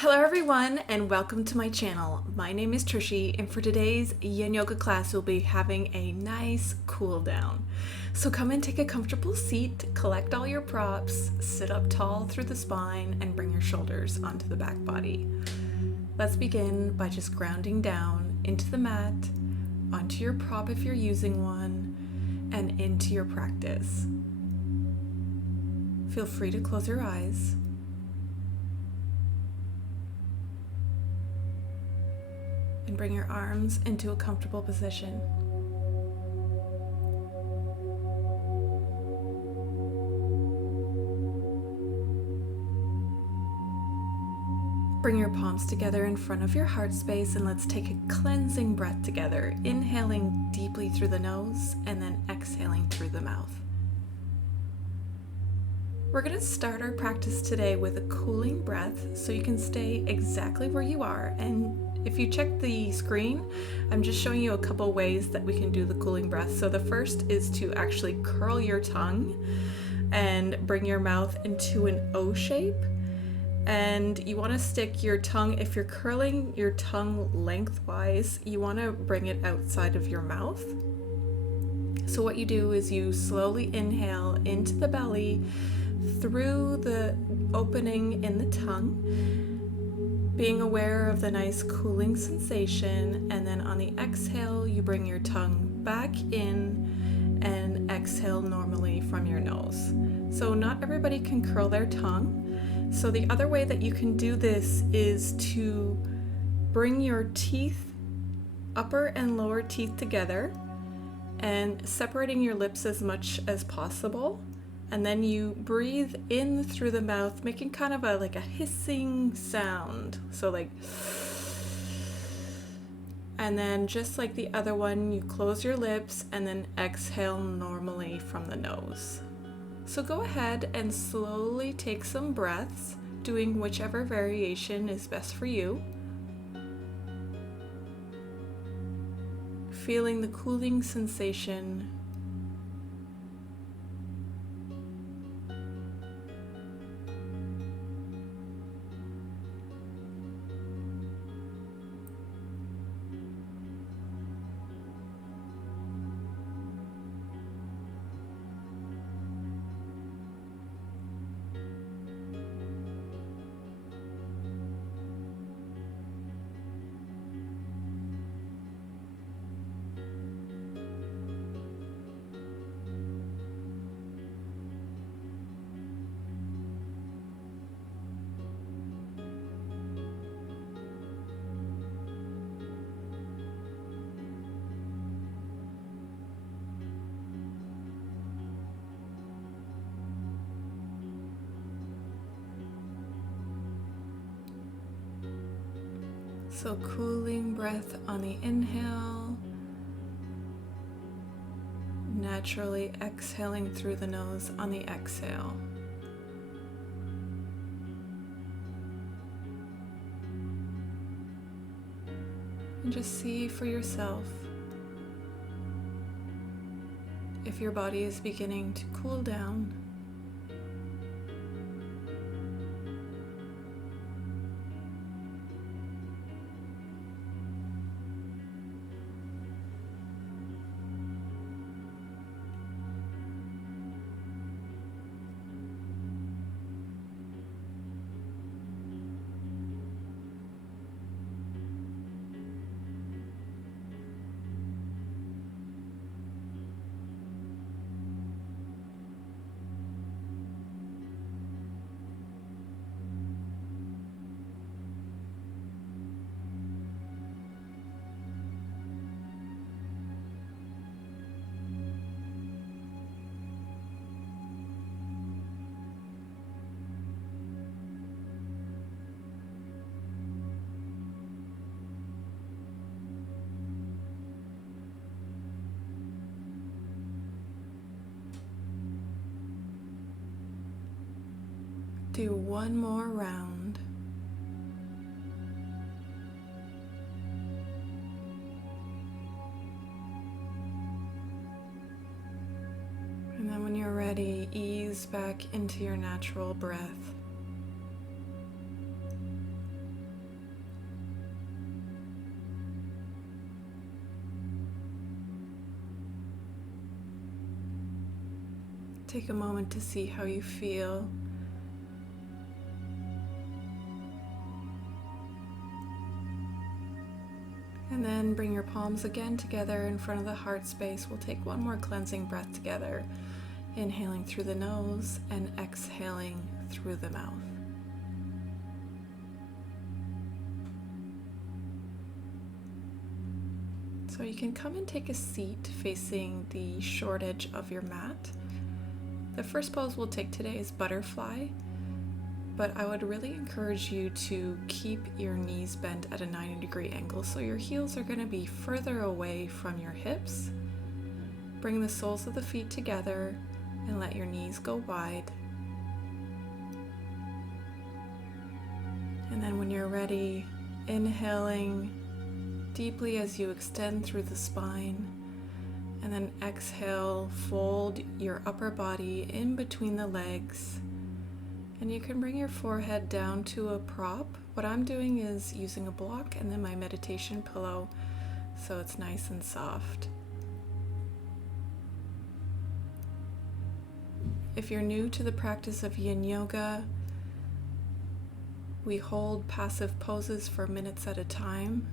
Hello everyone and welcome to my channel. My name is Trishy and for today's Yin Yoga class we'll be having a nice cool down. So come and take a comfortable seat, collect all your props, sit up tall through the spine and bring your shoulders onto the back body. Let's begin by just grounding down into the mat, onto your prop if you're using one, and into your practice. Feel free to close your eyes. And bring your arms into a comfortable position. Bring your palms together in front of your heart space and let's take a cleansing breath together, inhaling deeply through the nose and then exhaling through the mouth. We're going to start our practice today with a cooling breath so you can stay exactly where you are. And if you check the screen, I'm just showing you a couple ways that we can do the cooling breath. So the first is to actually curl your tongue and bring your mouth into an O shape. And you want to stick your tongue, if you're curling your tongue lengthwise, you want to bring it outside of your mouth. So what you do is you slowly inhale into the belly through the opening in the tongue, being aware of the nice cooling sensation, and then on the exhale you bring your tongue back in and exhale normally from your nose. So not everybody can curl their tongue. So the other way that you can do this is to bring your teeth, upper and lower teeth together and separating your lips as much as possible. And then you breathe in through the mouth, making kind of a hissing sound. So and then just like the other one, you close your lips and then exhale normally from the nose. So go ahead and slowly take some breaths, doing whichever variation is best for you. Feeling the cooling sensation. So cooling breath on the inhale, naturally exhaling through the nose on the exhale. And just see for yourself if your body is beginning to cool down. Do one more round. And then when you're ready, ease back into your natural breath. take a moment to see how you feel. And then bring your palms again together in front of the heart space. We'll take one more cleansing breath together, inhaling through the nose and exhaling through the mouth. So you can come and take a seat facing the short edge of your mat. The first pose we'll take today is butterfly, but I would really encourage you to keep your knees bent at a 90-degree angle, so your heels are going to be further away from your hips. Bring the soles of the feet together and let your knees go wide. And then when you're ready, inhaling deeply as you extend through the spine, and then exhale, fold your upper body in between the legs. And you can bring your forehead down to a prop. What I'm doing is using a block and then my meditation pillow, so it's nice and soft. If you're new to the practice of Yin Yoga, we hold passive poses for minutes at a time,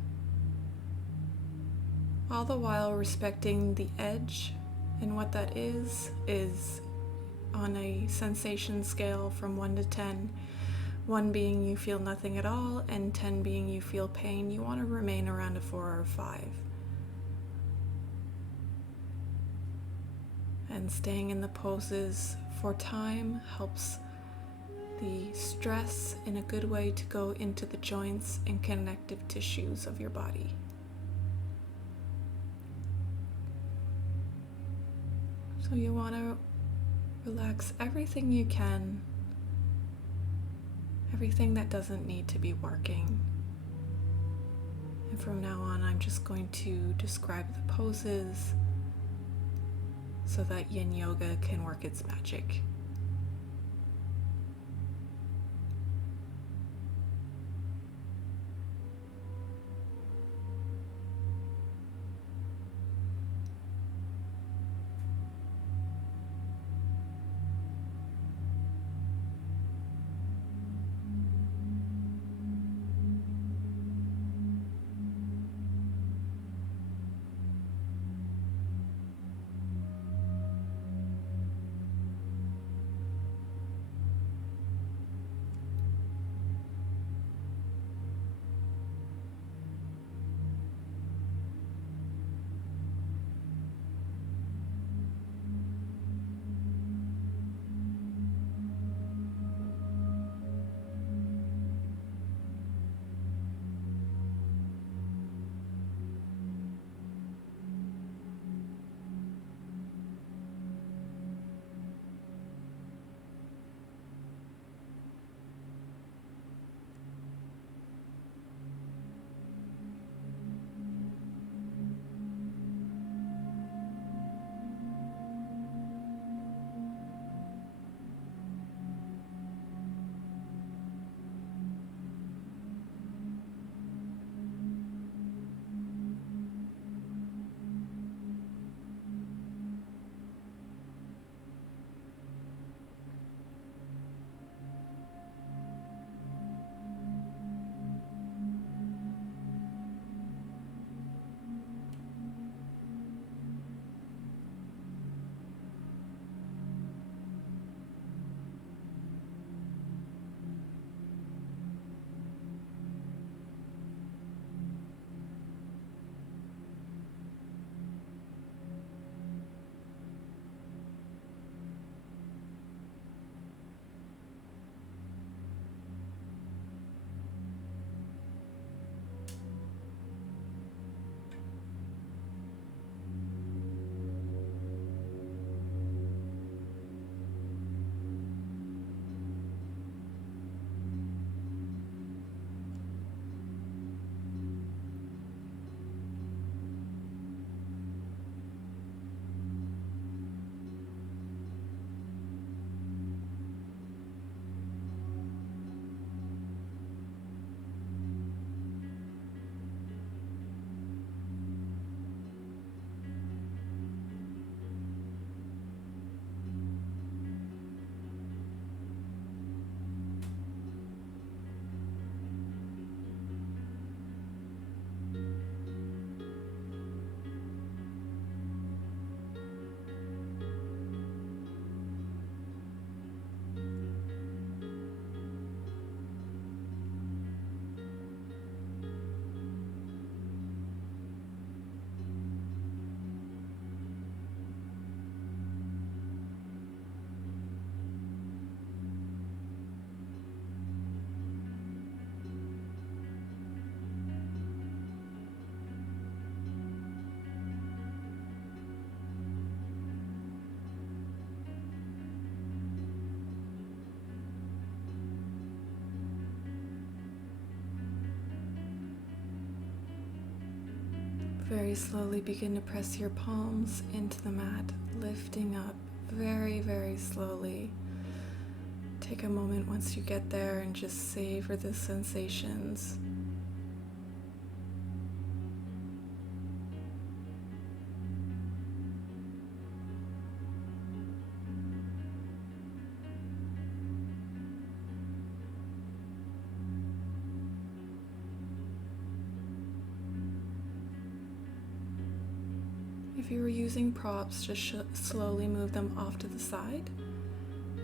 all the while respecting the edge, and what that is on a sensation scale from 1 to 10, 1 being you feel nothing at all, and 10 being you feel pain. You want to remain around a 4 or 5. And staying in the poses for time helps the stress in a good way to go into the joints and connective tissues of your body. So you want to relax everything you can, everything that doesn't need to be working. And from now on, I'm just going to describe the poses so that Yin Yoga can work its magic. Very slowly begin to press your palms into the mat, lifting up very, very slowly. Take a moment once you get there and just savor the sensations. If you were using props, just slowly move them off to the side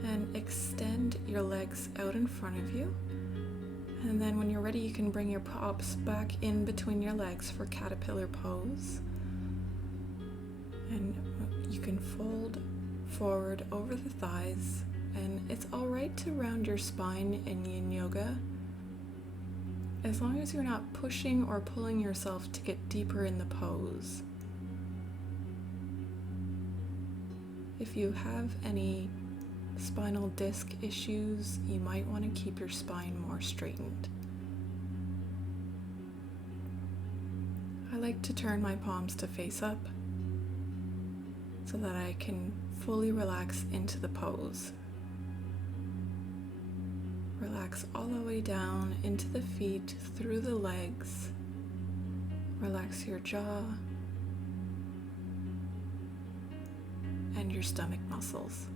and extend your legs out in front of you. And then when you're ready, you can bring your props back in between your legs for caterpillar pose. And you can fold forward over the thighs. And it's all right to round your spine in Yin Yoga, as long as you're not pushing or pulling yourself to get deeper in the pose. If you have any spinal disc issues, you might want to keep your spine more straightened. I like to turn my palms to face up so that I can fully relax into the pose. Relax all the way down into the feet, through the legs. Relax your jaw and your stomach muscles.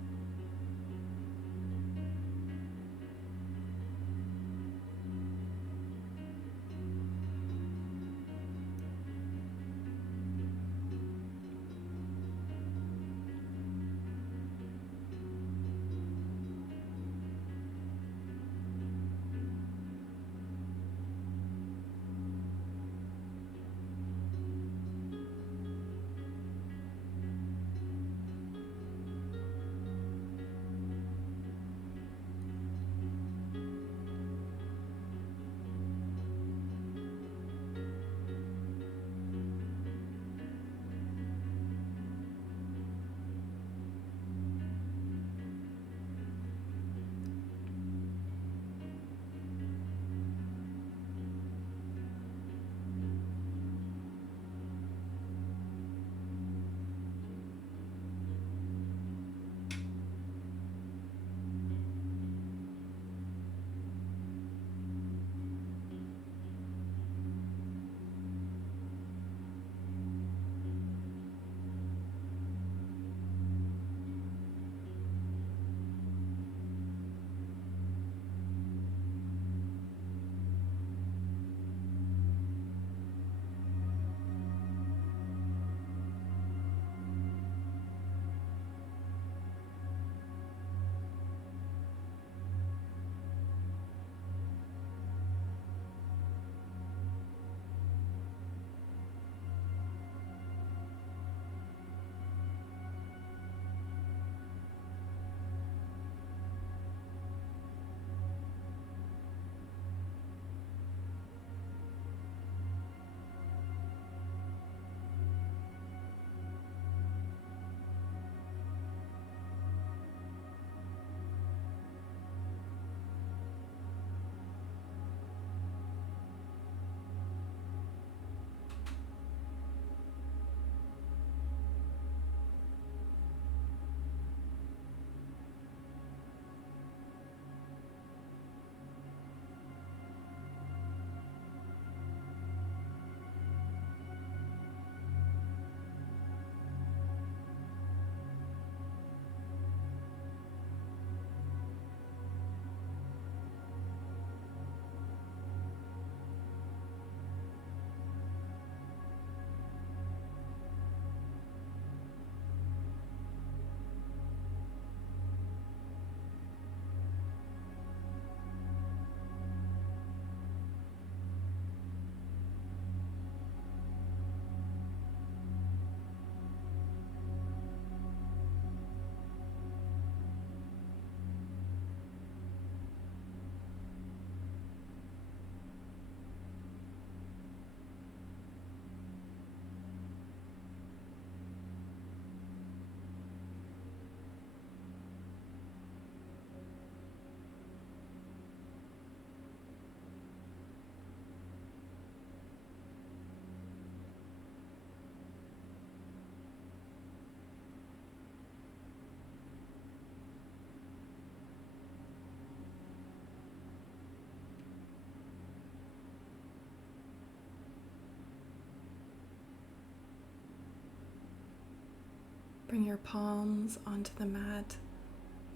Bring your palms onto the mat.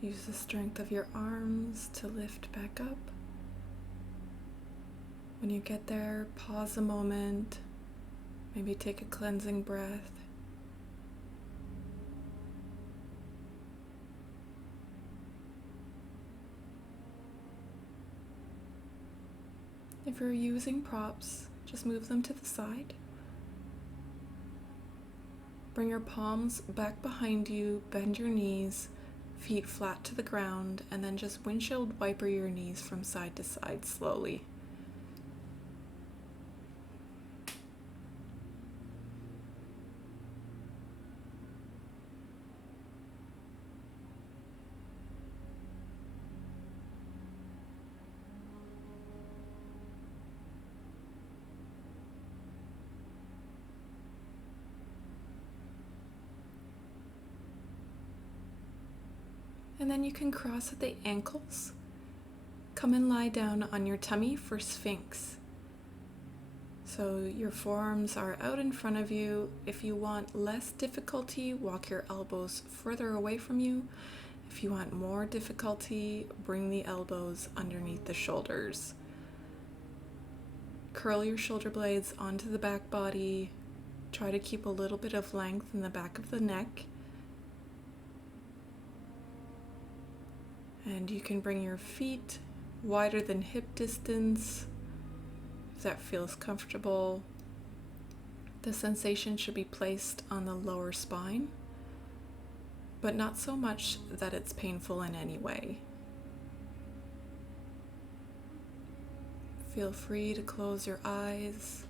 Use the strength of your arms to lift back up. When you get there, pause a moment. Maybe take a cleansing breath. If you're using props, just move them to the side. Bring your palms back behind you, bend your knees, feet flat to the ground, and then just windshield wiper your knees from side to side slowly. And then you can cross at the ankles. Come and lie down on your tummy for Sphinx. So your forearms are out in front of you. If you want less difficulty, walk your elbows further away from you. If you want more difficulty, bring the elbows underneath the shoulders. Curl your shoulder blades onto the back body. Try to keep a little bit of length in the back of the neck. And you can bring your feet wider than hip distance, if that feels comfortable. The sensation should be placed on the lower spine, but not so much that it's painful in any way. Feel free to close your eyes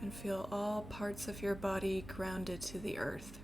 and feel all parts of your body grounded to the earth.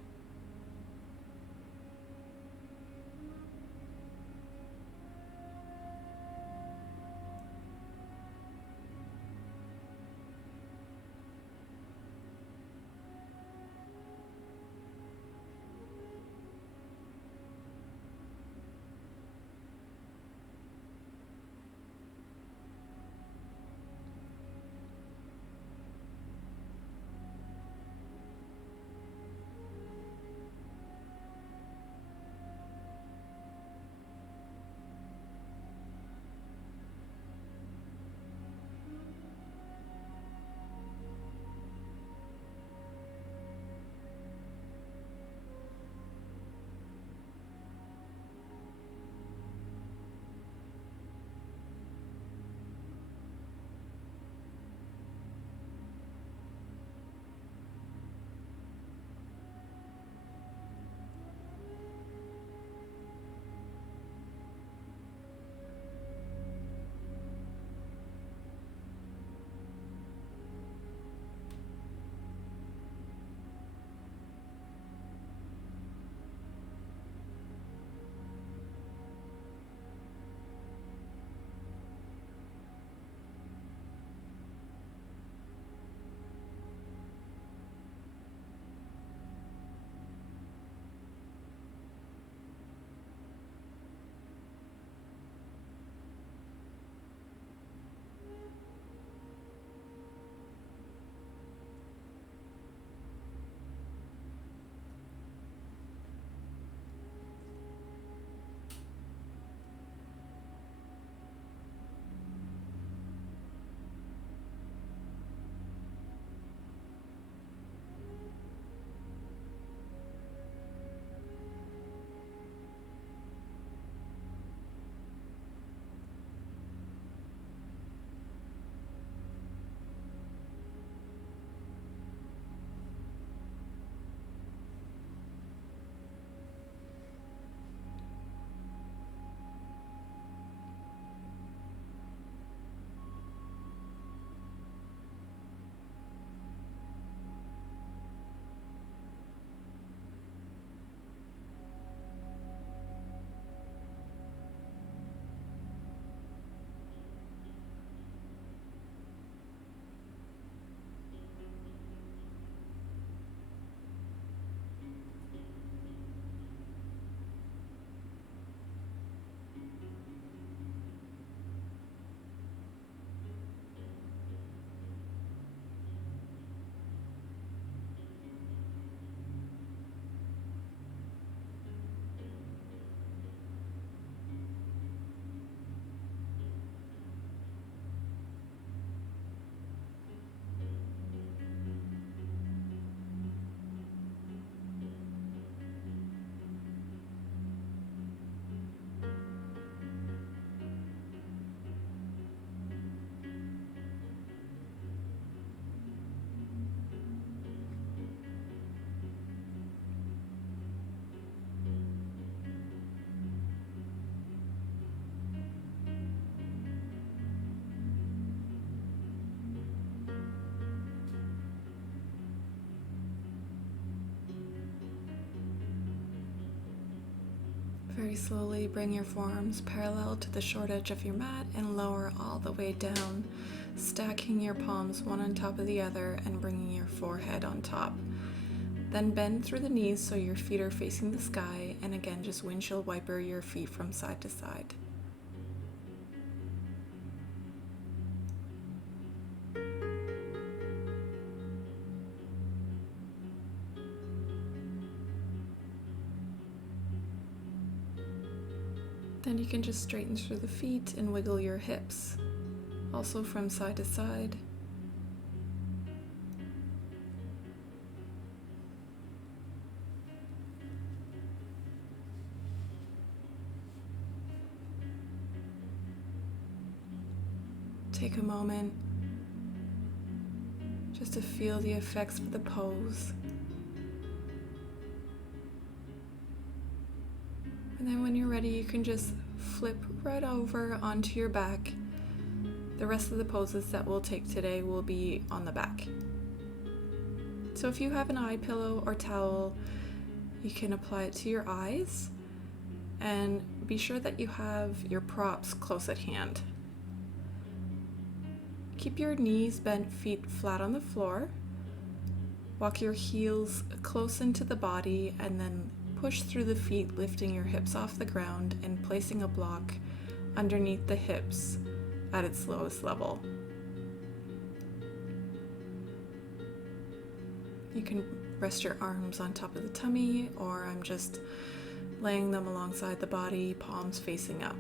Very slowly bring your forearms parallel to the short edge of your mat and lower all the way down, stacking your palms one on top of the other and bringing your forehead on top. Then bend through the knees so your feet are facing the sky, and again just windshield wiper your feet from side to side. Then you can just straighten through the feet and wiggle your hips, also from side to side. Take a moment just to feel the effects of the pose. And then when you're ready, you can just flip right over onto your back. The rest of the poses that we'll take today will be on the back. So if you have an eye pillow or towel, you can apply it to your eyes, and be sure that you have your props close at hand. Keep your knees bent, feet flat on the floor. Walk your heels close into the body and then push through the feet, lifting your hips off the ground and placing a block underneath the hips at its lowest level. You can rest your arms on top of the tummy, or I'm just laying them alongside the body, palms facing up.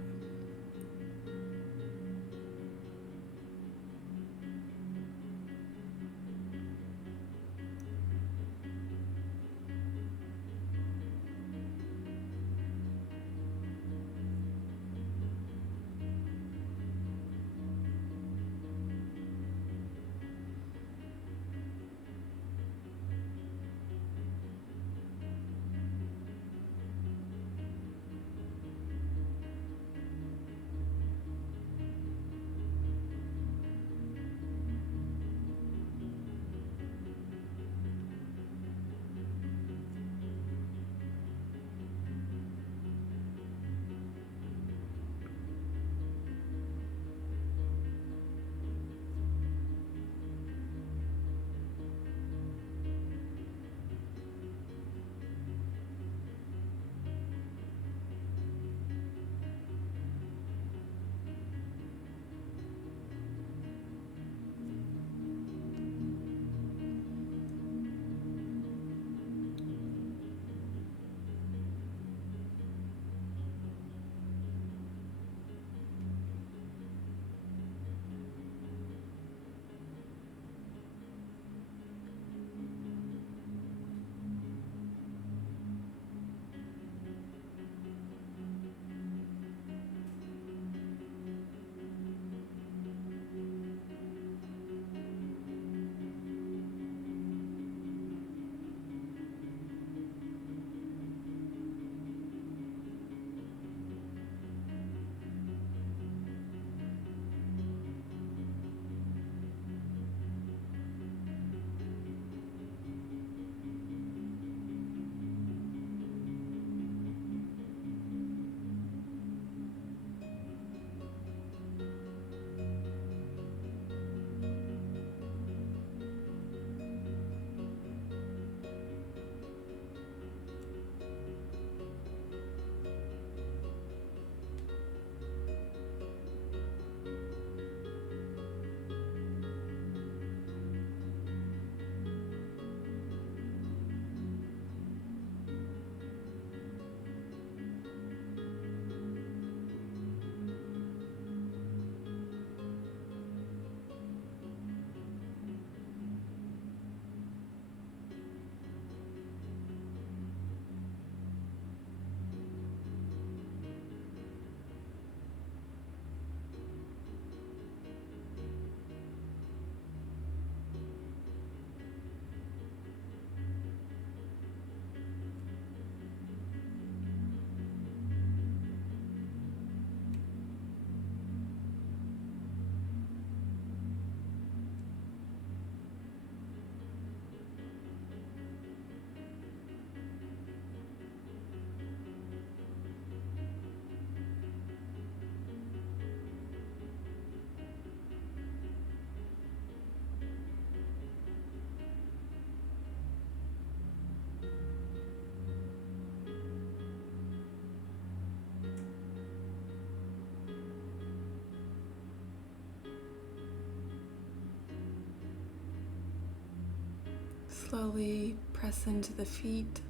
Slowly press into the feet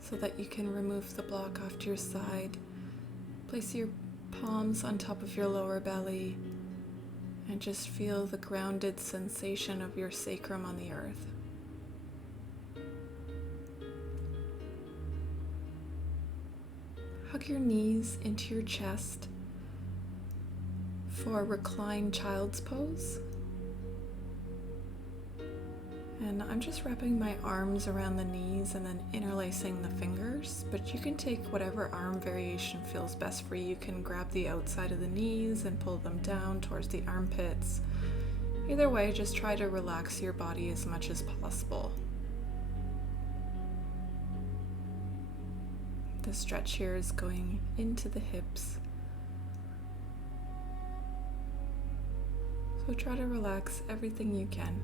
so that you can remove the block off to your side. Place your palms on top of your lower belly and just feel the grounded sensation of your sacrum on the earth. Hug your knees into your chest for reclined child's pose. And I'm just wrapping my arms around the knees and then interlacing the fingers, but you can take whatever arm variation feels best for you. You can grab the outside of the knees and pull them down towards the armpits. Either way, just try to relax your body as much as possible. The stretch here is going into the hips. So try to relax everything you can.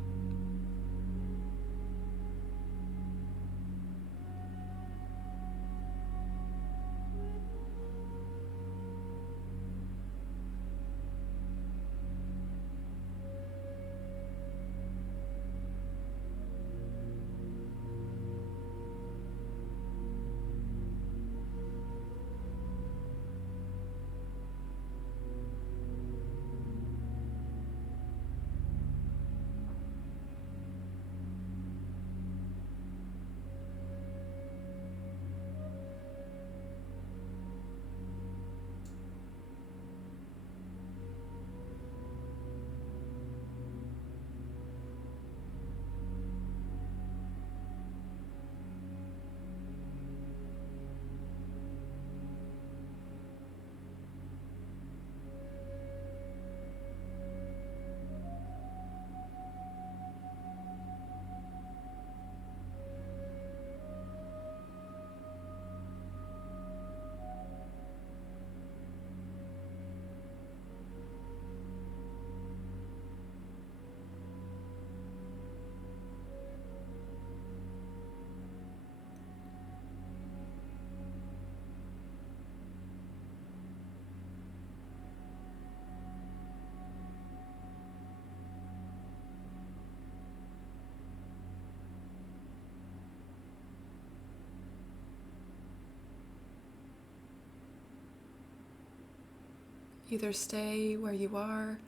Either stay where you are,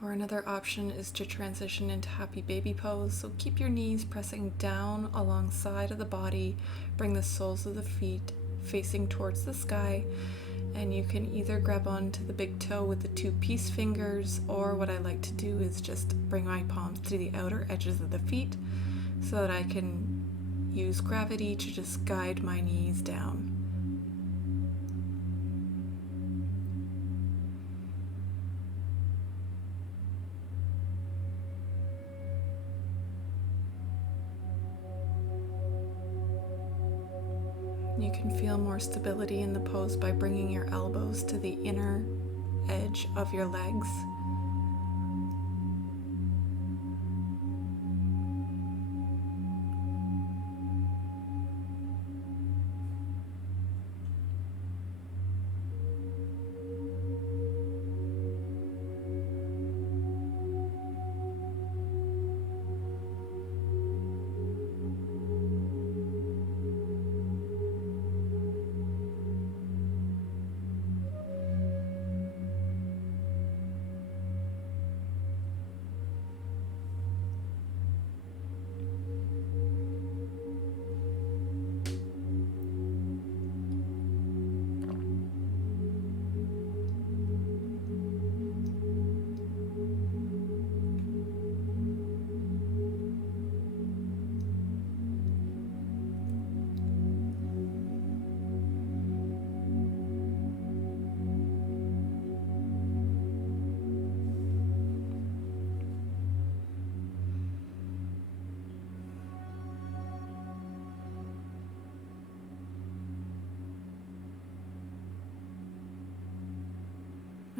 or another option is to transition into happy baby pose. So keep your knees pressing down alongside of the body, bring the soles of the feet facing towards the sky, and you can either grab onto the big toe with the two peace fingers, or what I like to do is just bring my palms to the outer edges of the feet so that I can use gravity to just guide my knees down. You can feel more stability in the pose by bringing your elbows to the inner edge of your legs.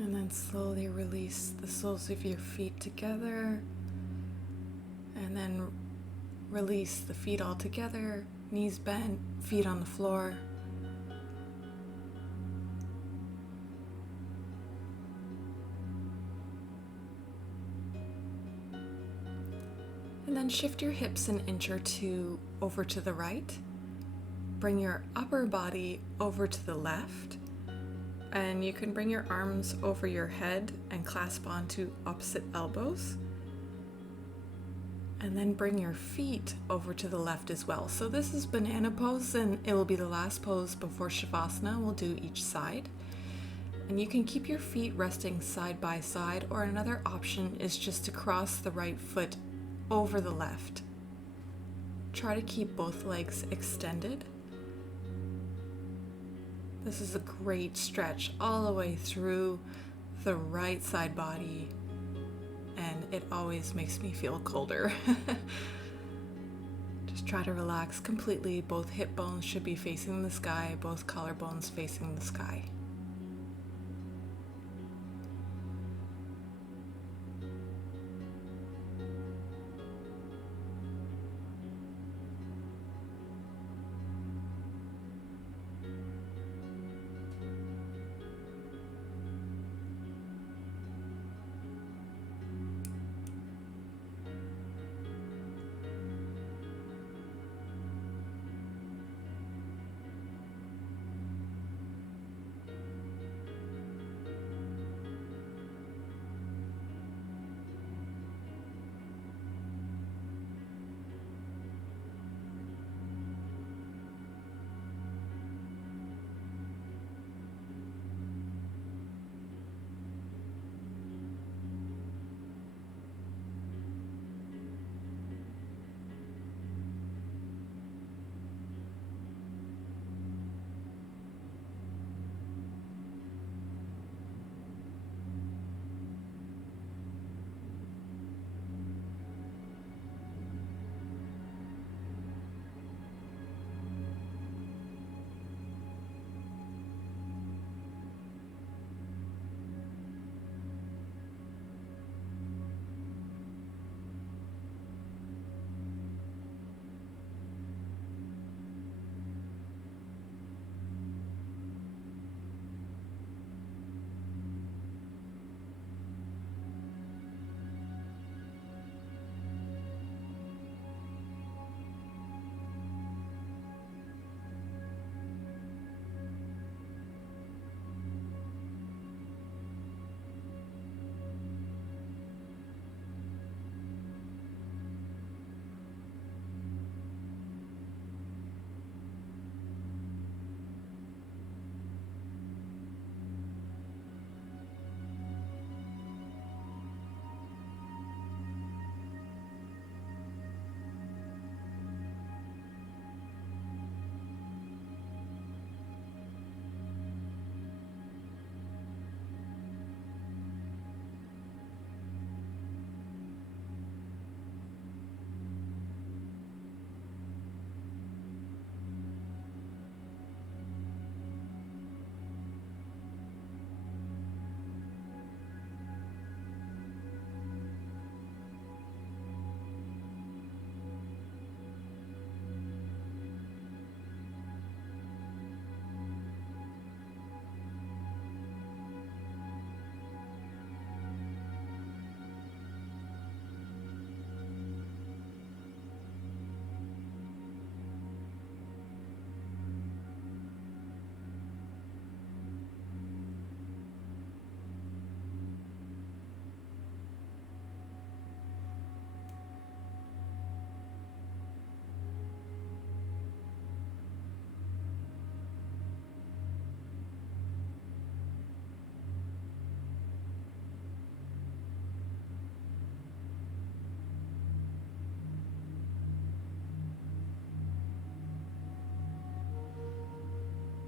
And then slowly release the soles of your feet together. And then release the feet all together, knees bent, feet on the floor. And then shift your hips an inch or two over to the right. Bring your upper body over to the left. And you can bring your arms over your head and clasp onto opposite elbows. And then bring your feet over to the left as well. So this is banana pose, and it will be the last pose before Shavasana. We'll do each side. And you can keep your feet resting side by side, or another option is just to cross the right foot over the left. Try to keep both legs extended. This is a great stretch all the way through the right side body, and it always makes me feel colder. Just try to relax completely. Both hip bones should be facing the sky, both collarbones facing the sky.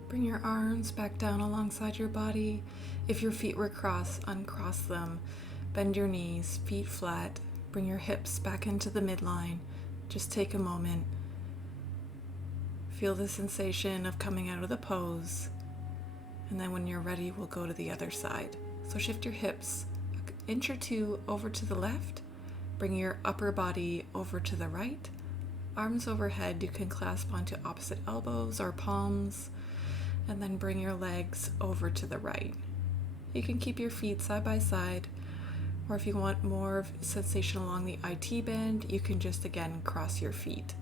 Bring your arms back down alongside your body. If your feet were crossed, uncross them. Bend your knees, feet flat. Bring your hips back into the midline. Just take a moment. Feel the sensation of coming out of the pose. And then when you're ready, we'll go to the other side. So shift your hips an inch or two over to the left. Bring your upper body over to the right. Arms overhead, you can clasp onto opposite elbows or palms. And then bring your legs over to the right. You can keep your feet side by side, Or if you want more sensation along the IT band, you can just again cross your feet.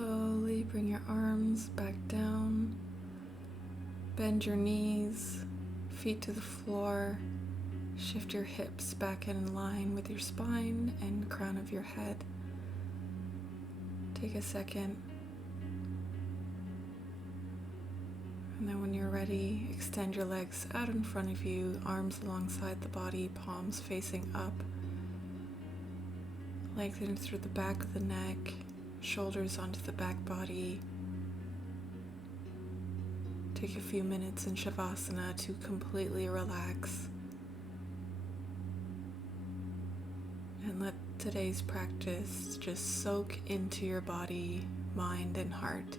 Slowly bring your arms back down. Bend your knees, feet to the floor. Shift your hips back in line with your spine and crown of your head. Take a second. And then when you're ready, extend your legs out in front of you, arms alongside the body, palms facing up. Lengthen through the back of the neck, shoulders onto the back body. Take a few minutes in Shavasana to completely relax. And let today's practice just soak into your body, mind, and heart.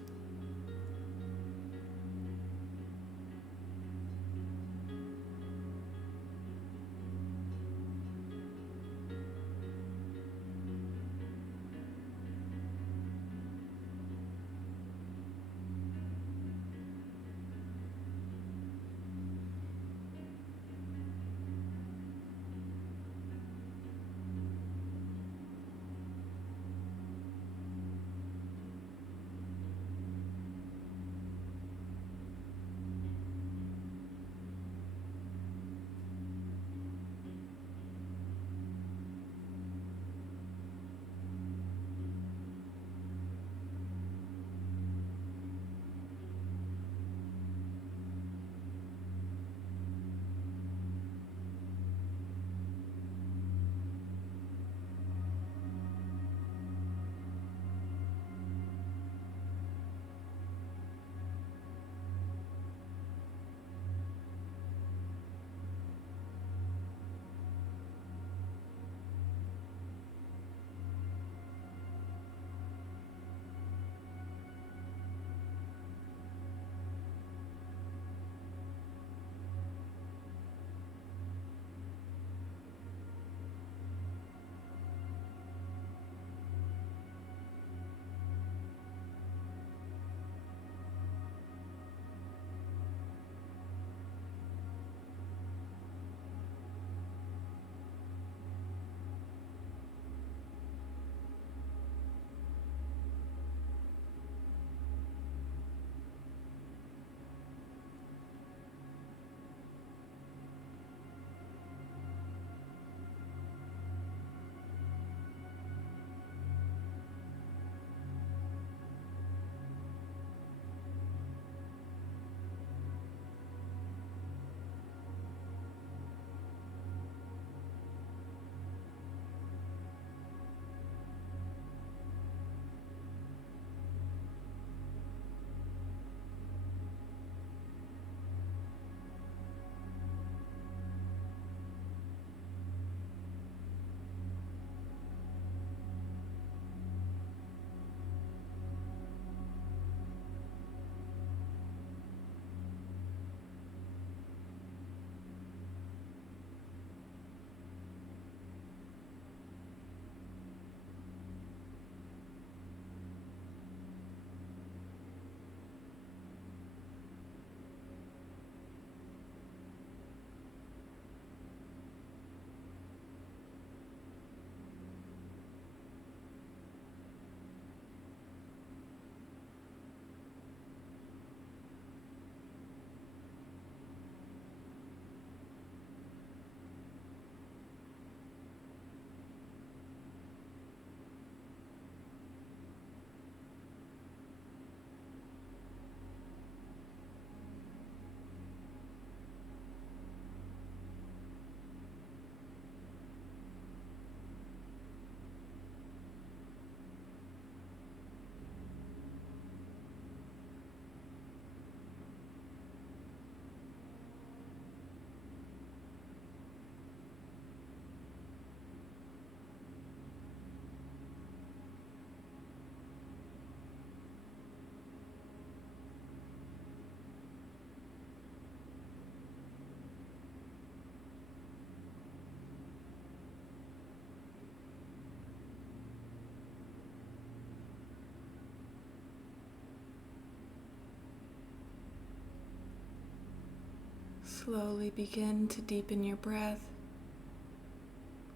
Slowly begin to deepen your breath,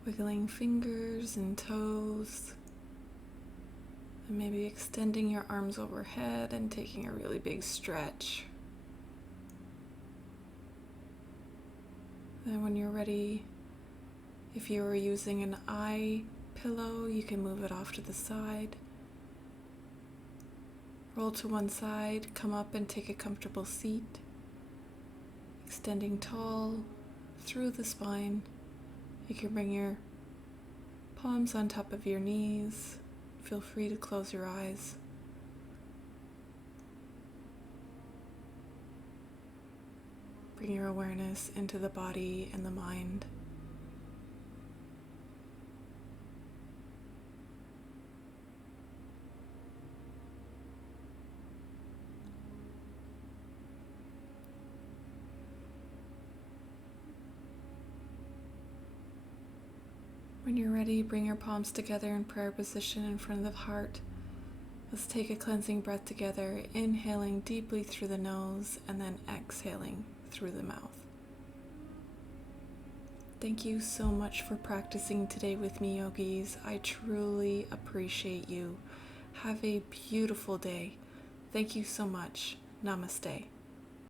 wiggling fingers and toes, And maybe extending your arms overhead and taking a really big stretch. Then when you're ready, if you were using an eye pillow, you can move it off to the side. Roll to one side, come up and take a comfortable seat. Extending tall through the spine. You can bring your palms on top of your knees. Feel free to close your eyes. Bring your awareness into the body and the mind. When you're ready, bring your palms together in prayer position in front of the heart. Let's take a cleansing breath together, inhaling deeply through the nose and then exhaling through the mouth. Thank you so much for practicing today with me, yogis. I truly appreciate you. Have a beautiful day. Thank you so much. Namaste.